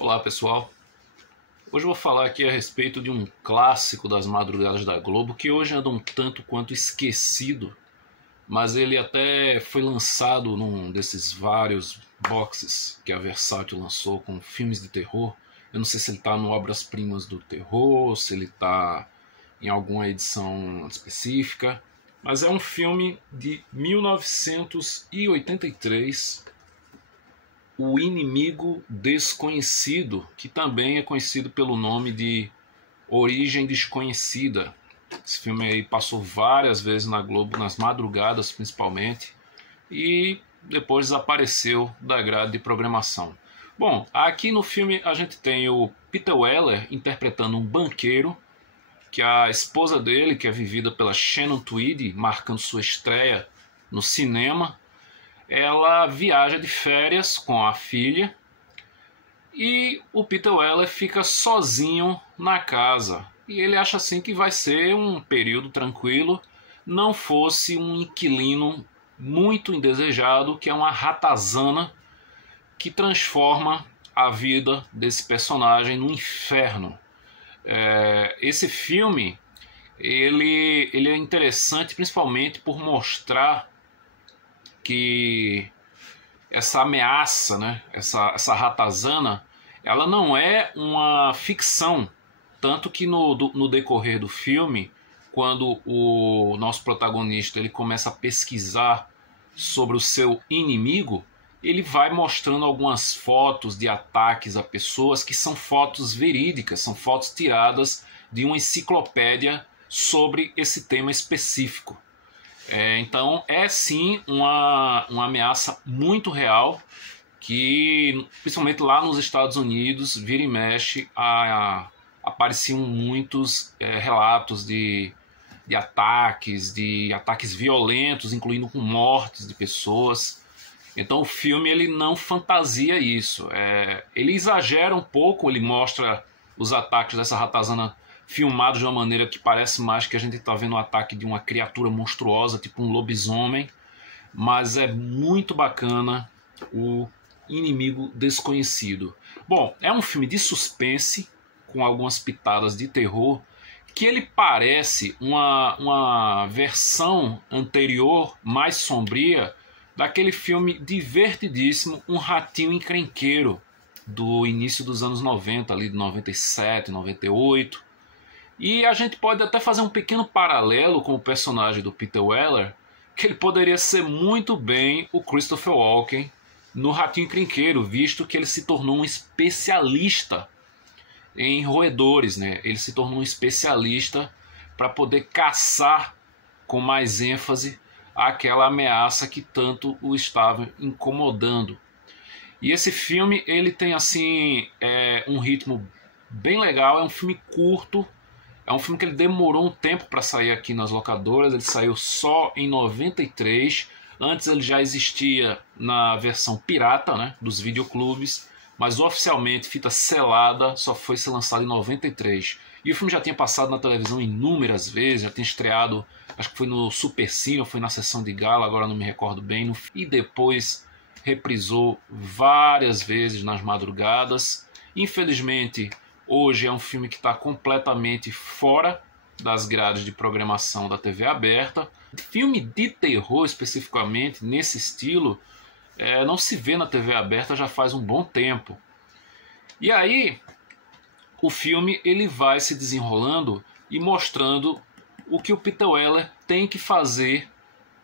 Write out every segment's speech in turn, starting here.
Olá pessoal, hoje eu vou falar aqui a respeito de um clássico das madrugadas da Globo que hoje anda um tanto quanto esquecido, mas ele até foi lançado num desses vários boxes que a Versátil lançou com filmes de terror. Eu não sei se ele está no Obras-Primas do Terror, se ele está em alguma edição específica, mas é um filme de 1983, O Inimigo Desconhecido, que também é conhecido pelo nome de Origem Desconhecida. Esse filme aí passou várias vezes na Globo, nas madrugadas principalmente, e depois desapareceu da grade de programação. Bom, aqui no filme a gente tem o Peter Weller interpretando um banqueiro, que a esposa dele, que é vivida pela Shannon Tweedy, marcando sua estreia no cinema, ela viaja de férias com a filha e o Peter Weller fica sozinho na casa. E ele acha assim que vai ser um período tranquilo, não fosse um inquilino muito indesejado, que é uma ratazana que transforma a vida desse personagem no inferno. Esse filme ele é interessante principalmente por mostrar que essa ameaça, né, essa ratazana, ela não é uma ficção. Tanto que no decorrer do filme, quando o nosso protagonista ele começa a pesquisar sobre o seu inimigo, ele vai mostrando algumas fotos de ataques a pessoas que são fotos verídicas, são fotos tiradas de uma enciclopédia sobre esse tema específico. Então é sim uma ameaça muito real que, principalmente lá nos Estados Unidos, vira e mexe, apareciam muitos relatos de ataques violentos, incluindo com mortes de pessoas. Então o filme ele não fantasia isso, ele exagera um pouco, ele mostra os ataques dessa ratazana filmados de uma maneira que parece mais que a gente está vendo o ataque de uma criatura monstruosa, tipo um lobisomem, mas é muito bacana O Inimigo Desconhecido. Bom, é um filme de suspense, com algumas pitadas de terror, que ele parece uma versão anterior, mais sombria, daquele filme divertidíssimo Um Ratinho Encrenqueiro, do início dos anos 90, ali de 97, 98. E a gente pode até fazer um pequeno paralelo com o personagem do Peter Weller, que ele poderia ser muito bem o Christopher Walken no Ratinho Encrenqueiro, visto que ele se tornou um especialista em roedores, né? Ele se tornou um especialista para poder caçar com mais ênfase aquela ameaça que tanto o estava incomodando. E esse filme ele tem assim um ritmo bem legal, é um filme curto. É um filme que ele demorou um tempo para sair aqui nas locadoras, ele saiu só em 93. Antes ele já existia na versão pirata, né, dos videoclubes, mas oficialmente, fita selada, só foi ser lançado em 93. E o filme já tinha passado na televisão inúmeras vezes, já tinha estreado, acho que foi no Supercine, ou foi na sessão de gala, agora não me recordo bem, e depois reprisou várias vezes nas madrugadas. Infelizmente, hoje é um filme que está completamente fora das grades de programação da TV aberta. Filme de terror, especificamente, nesse estilo, não se vê na TV aberta já faz um bom tempo. E aí, o filme ele vai se desenrolando e mostrando o que o Peter Weller tem que fazer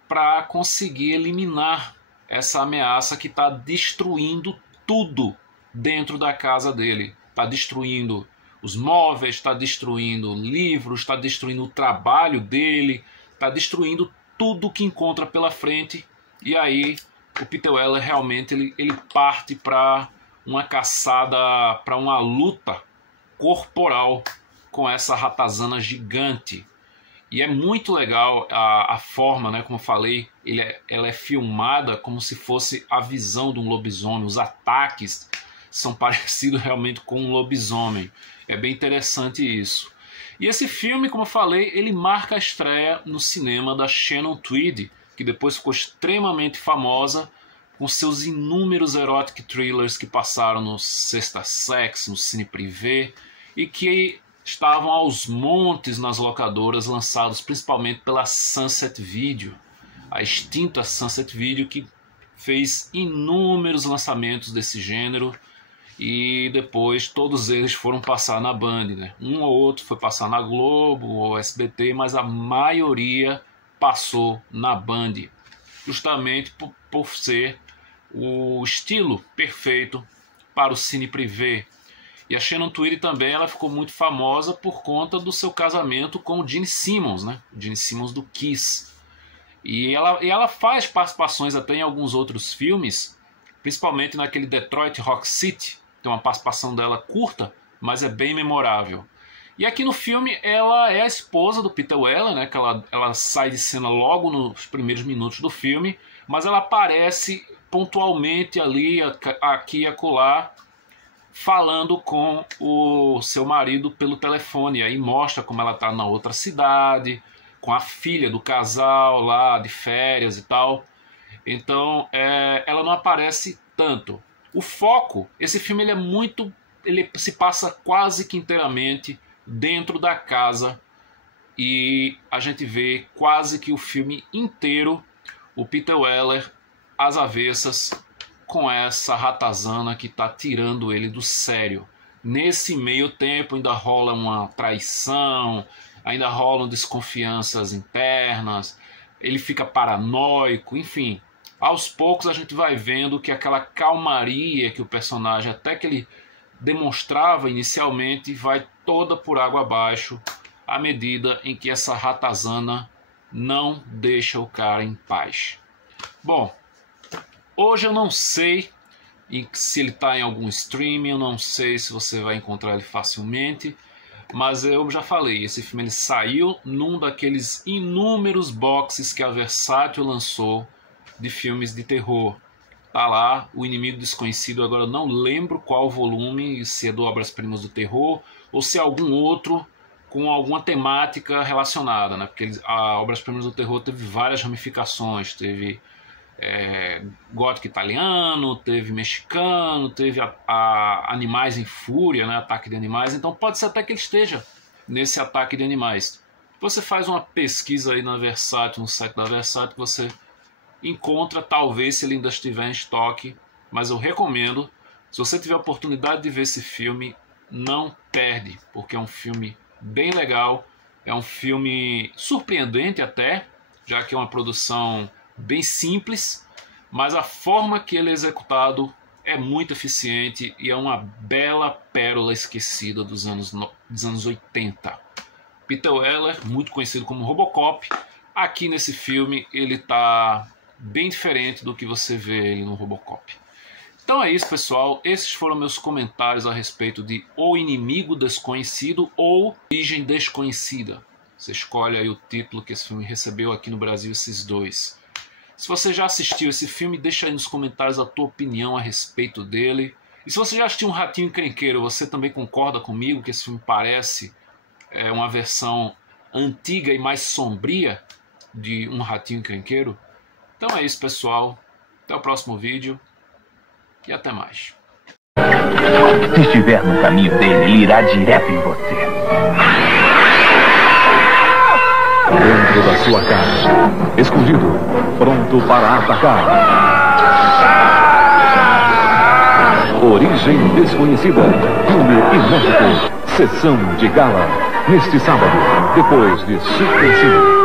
para conseguir eliminar essa ameaça que está destruindo tudo dentro da casa dele. Está destruindo os móveis, está destruindo livros, está destruindo o trabalho dele, está destruindo tudo que encontra pela frente. E aí o Peter Weller realmente ele parte para uma caçada, para uma luta corporal com essa ratazana gigante. E é muito legal a forma, né, como eu falei, ela é filmada como se fosse a visão de um lobisomem, os ataques são parecidos realmente com um lobisomem. É bem interessante isso. E esse filme, como eu falei, ele marca a estreia no cinema da Shannon Tweedy, que depois ficou extremamente famosa com seus inúmeros erotic thrillers que passaram no Sexta Sex, no Cine Privé, e que estavam aos montes nas locadoras, lançados principalmente pela Sunset Video, a extinta Sunset Video, que fez inúmeros lançamentos desse gênero, e depois todos eles foram passar na Band, né? Um ou outro foi passar na Globo ou SBT, mas a maioria passou na Band, justamente por ser o estilo perfeito para o Cine Privé. E a Shannon Tweedy também, ela ficou muito famosa por conta do seu casamento com o Gene Simmons, né? O Gene Simmons do Kiss. E ela faz participações até em alguns outros filmes, principalmente naquele Detroit Rock City. Tem uma participação dela curta, mas é bem memorável. E aqui no filme ela é a esposa do Peter Weller, né? Que ela sai de cena logo nos primeiros minutos do filme, mas ela aparece pontualmente ali, aqui e acolá, falando com o seu marido pelo telefone. Aí mostra como ela está na outra cidade, com a filha do casal lá de férias e tal. Então ela não aparece tanto. O foco, esse filme ele se passa quase que inteiramente dentro da casa, e a gente vê quase que o filme inteiro o Peter Weller às avessas com essa ratazana que está tirando ele do sério. Nesse meio tempo ainda rola uma traição, ainda rolam desconfianças internas, ele fica paranoico, enfim. Aos poucos a gente vai vendo que aquela calmaria que o personagem, até que ele demonstrava inicialmente, vai toda por água abaixo à medida em que essa ratazana não deixa o cara em paz. Bom, hoje eu não sei se ele está em algum streaming, eu não sei se você vai encontrar ele facilmente, mas eu já falei, esse filme ele saiu num daqueles inúmeros boxes que a Versátil lançou de filmes de terror. Tá lá, O Inimigo Desconhecido, agora eu não lembro qual volume, se é do Obras-Primas do Terror ou se é algum outro com alguma temática relacionada, né? Porque a Obras-Primas do Terror teve várias ramificações, teve gótico italiano, teve mexicano, teve Animais em Fúria, né? Ataque de Animais, então pode ser até que ele esteja nesse Ataque de Animais. Você faz uma pesquisa aí na Versátil, no site da Versátil, que você encontra, talvez, se ele ainda estiver em estoque, mas eu recomendo. Se você tiver a oportunidade de ver esse filme, não perde, porque é um filme bem legal, é um filme surpreendente até, já que é uma produção bem simples, mas a forma que ele é executado é muito eficiente e é uma bela pérola esquecida dos anos 80. Peter Weller, muito conhecido como Robocop, aqui nesse filme ele está bem diferente do que você vê ele no Robocop. Então é isso, pessoal. Esses foram meus comentários a respeito de O Inimigo Desconhecido ou Origem Desconhecida. Você escolhe aí o título que esse filme recebeu aqui no Brasil, esses dois. Se você já assistiu esse filme, deixa aí nos comentários a tua opinião a respeito dele. E se você já assistiu Um Ratinho Encrenqueiro, você também concorda comigo que esse filme parece uma versão antiga e mais sombria de Um Ratinho Encrenqueiro? Então é isso, pessoal. Até o próximo vídeo e até mais. Se estiver no caminho dele, ele irá direto em você. Dentro da sua casa, escondido, pronto para atacar. Origem Desconhecida, filme inédito, sessão de gala, neste sábado, depois de Super Cine.